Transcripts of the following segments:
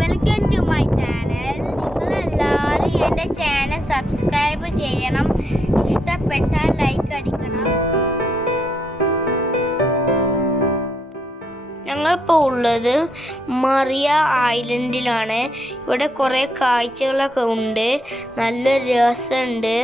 Welcome to my channel നിങ്ങളെല്ലാവരും എന്റെ channel subscribe ചെയ്യണം. ഇഷ്ടപ്പെട്ടാൽ ലൈക്ക് അടിക്കണം. ഞങ്ങളിപ്പോൾ ഉള്ളത് മറിയ ഐലൻഡിലാണ് ഇവിടെ കുറേ കാഴ്ചകളൊക്കെ ഉണ്ട്. നല്ല രസമുണ്ട്.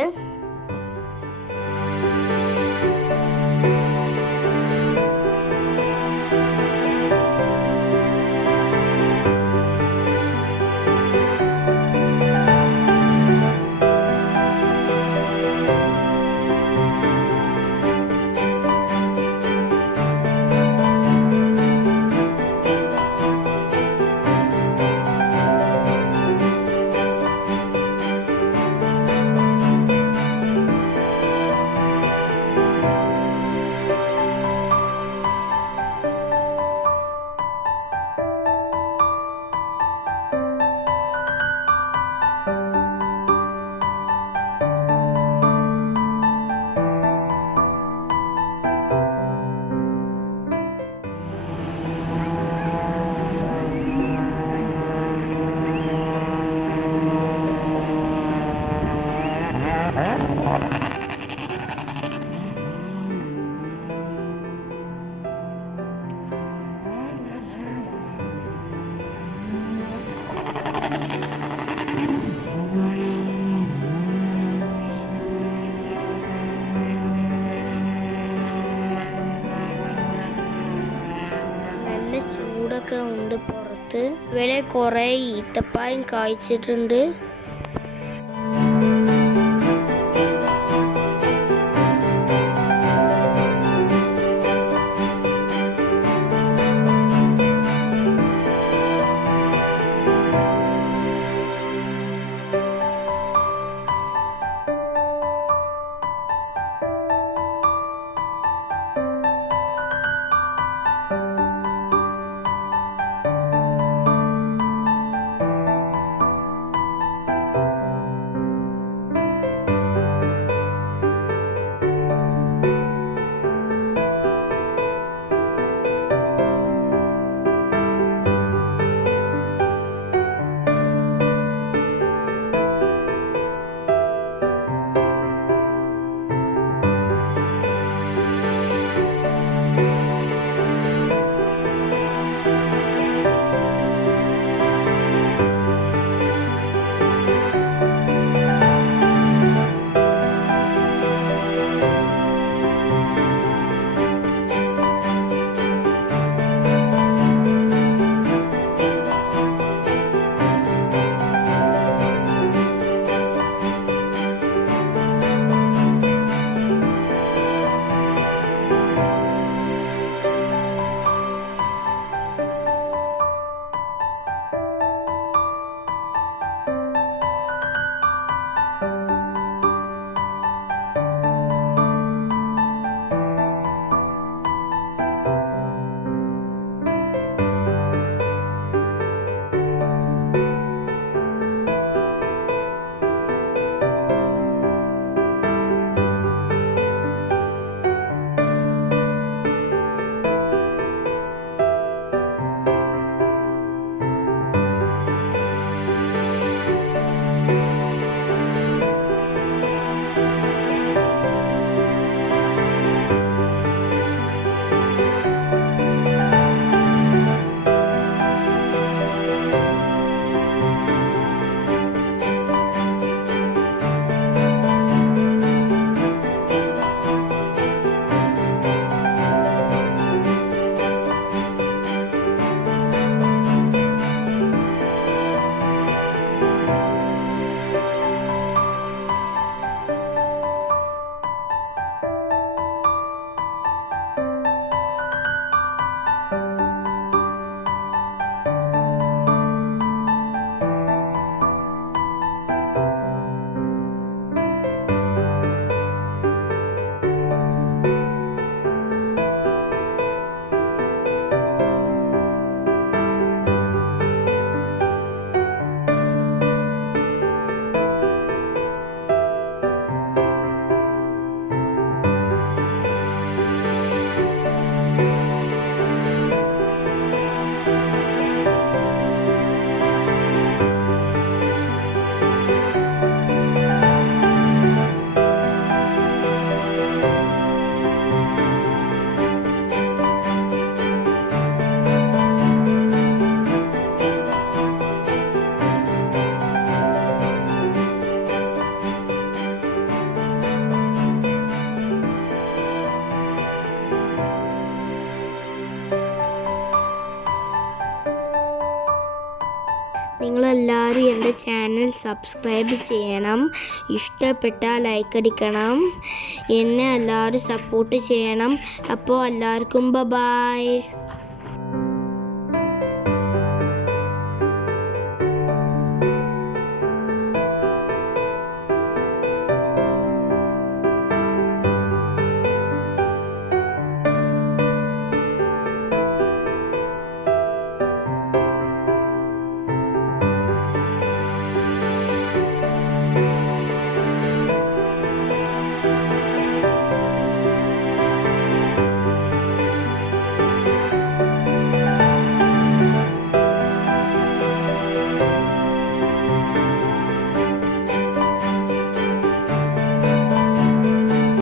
ഉണ്ട് പുറത്ത്. ഇവിടെ കുറെ ഈത്തപ്പായം കായ്ച്ചിട്ടുണ്ട്. ചാനൽ സബ്സ്ക്രൈബ് ചെയ്യണം. ഇഷ്ടപ്പെട്ടാൽ ലൈക്ക് അടിക്കണം. എന്നെ എല്ലാവരും സപ്പോർട്ട് ചെയ്യണം. അപ്പോൾ എല്ലാവർക്കും ബ